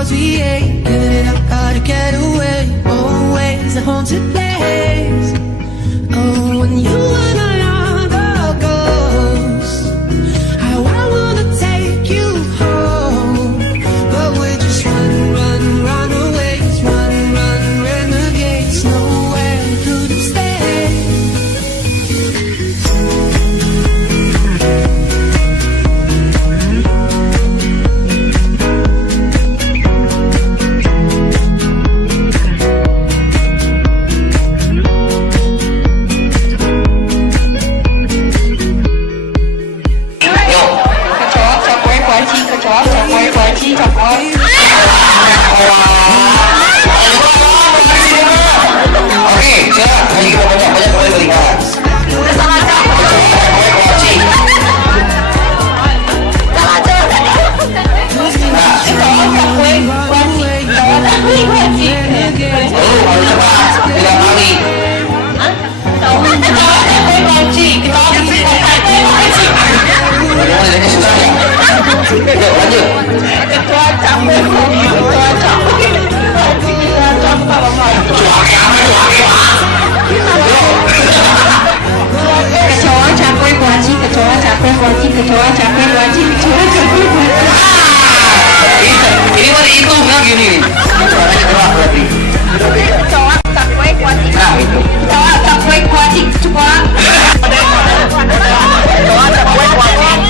stars we ate, giving it up, how to get away. Always a haunted place. Oh, when you were no longer ghost, how I wanna take you home, but we just run away, run, renegades, nowhere we couldn't stay. Ini mah dihitung ya gini. Caranya gerak berarti. Kecoa cakwe kuacing. Nah itu. Kecoa cakwe kuacing kecoa. Kecoa cakwe kuacing.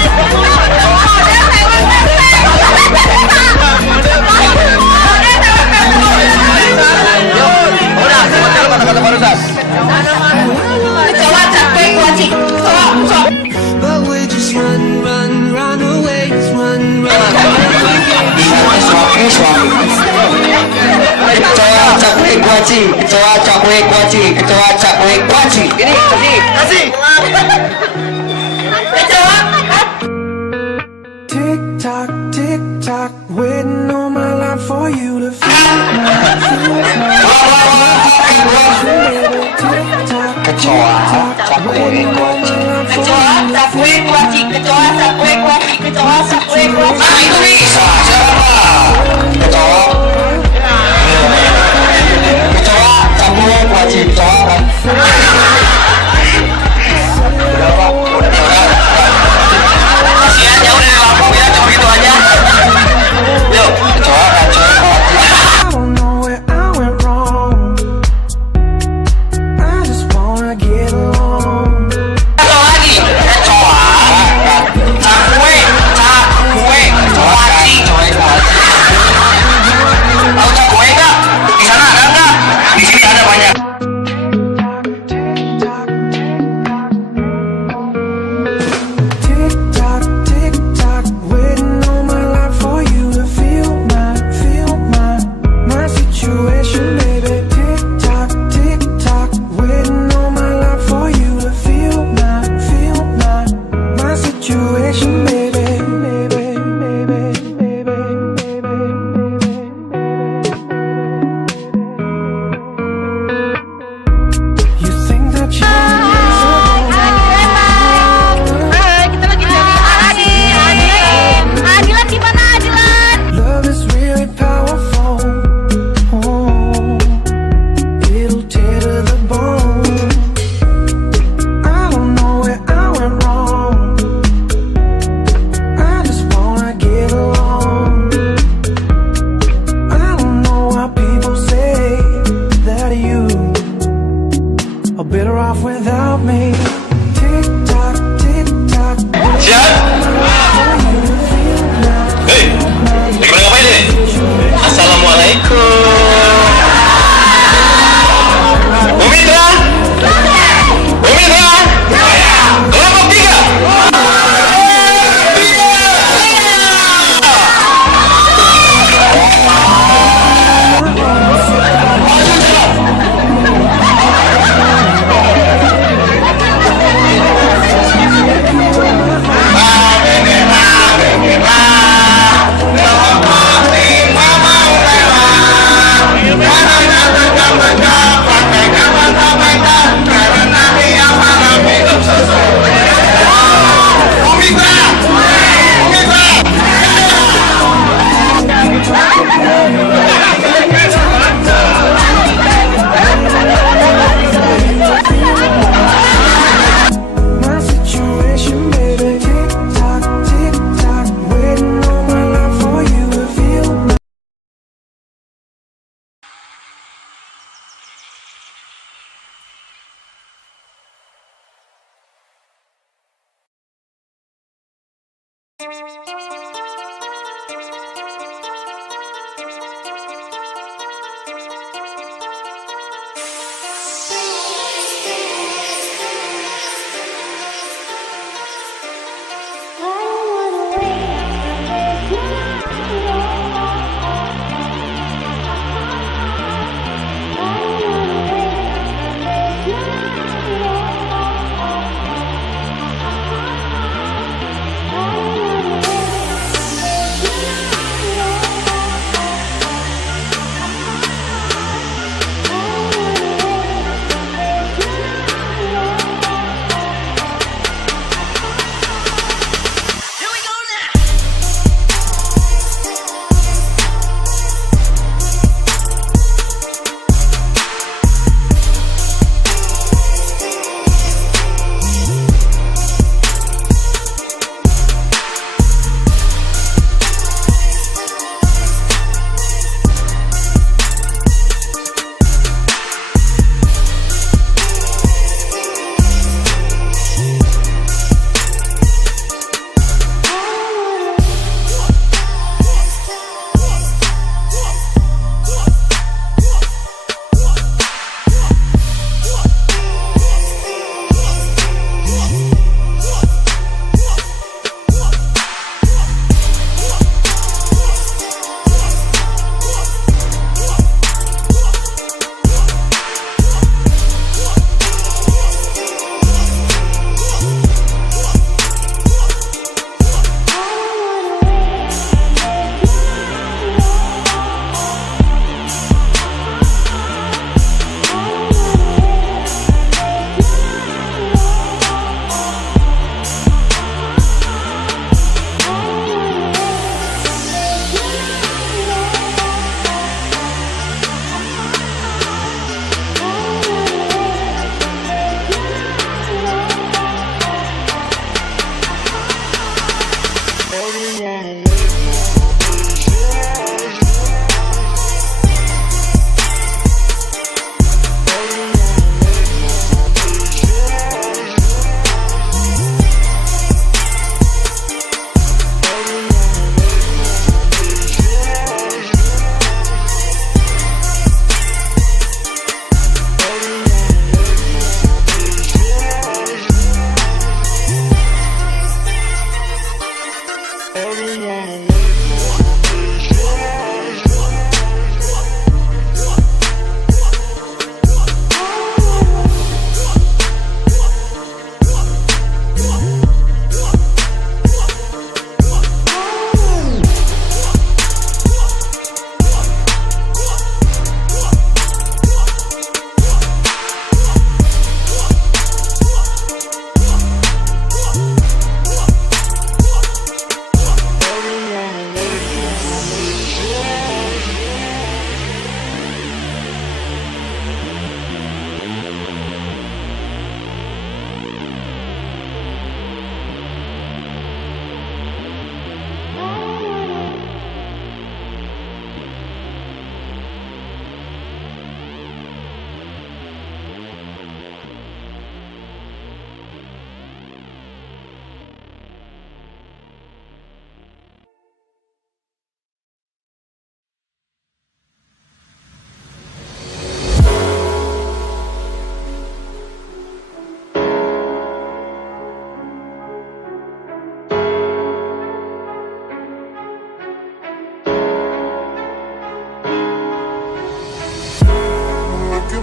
Udah, sebentar kata-kata barusan. Kecoa cakwe kuacing. Kecoa. But we just run away, run. Kecoa cakwe kuaci, kecoa cakwe kuaci, kecoa cakwe kuaci. Ini kasih. Kecoa. Tick tock, waiting all my life for you to feel Kecoa cakwe kuaci. Kecoa cakwe kuacing. Kecoa cakwe kuacing. Kecoa cakwe kuacing. Nah itu bisa. Siapa? Kecoa. Kecoa cakwe kuaci. Kecoa kan. Kasihan jauh dari Lampung ya, cuma gitu aja. Yuk, kecoa cakwe kuaci. I don't know where I went wrong. I just wanna get along. Satu lagi, kecoa cakwe kuaci.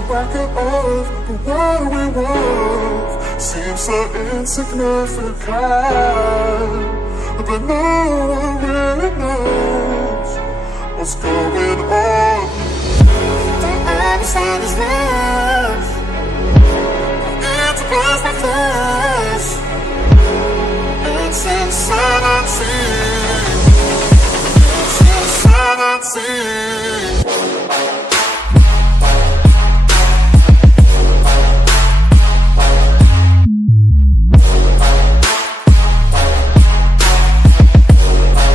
back at us, but what we want seems so insignificant. But no one really knows what's going on. Don't understand this love. It's a place like this. It's insanity. It's insanity.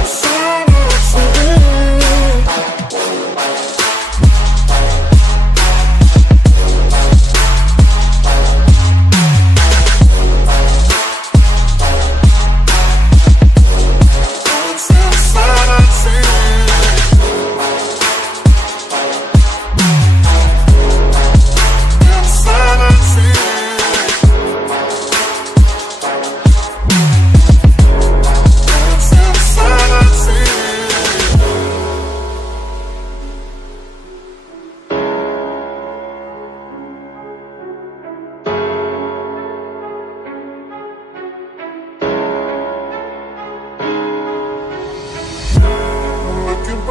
So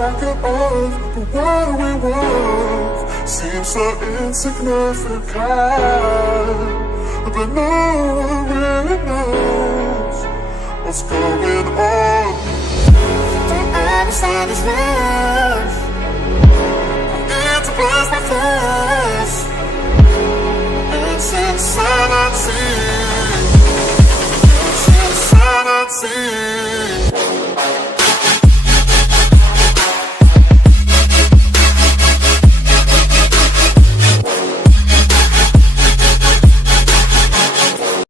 back up off, but what do we want? Seems so insignificant, but no one really knows what's going on. Don't understand this love. It's a place with us. It's insanity. It's insanity.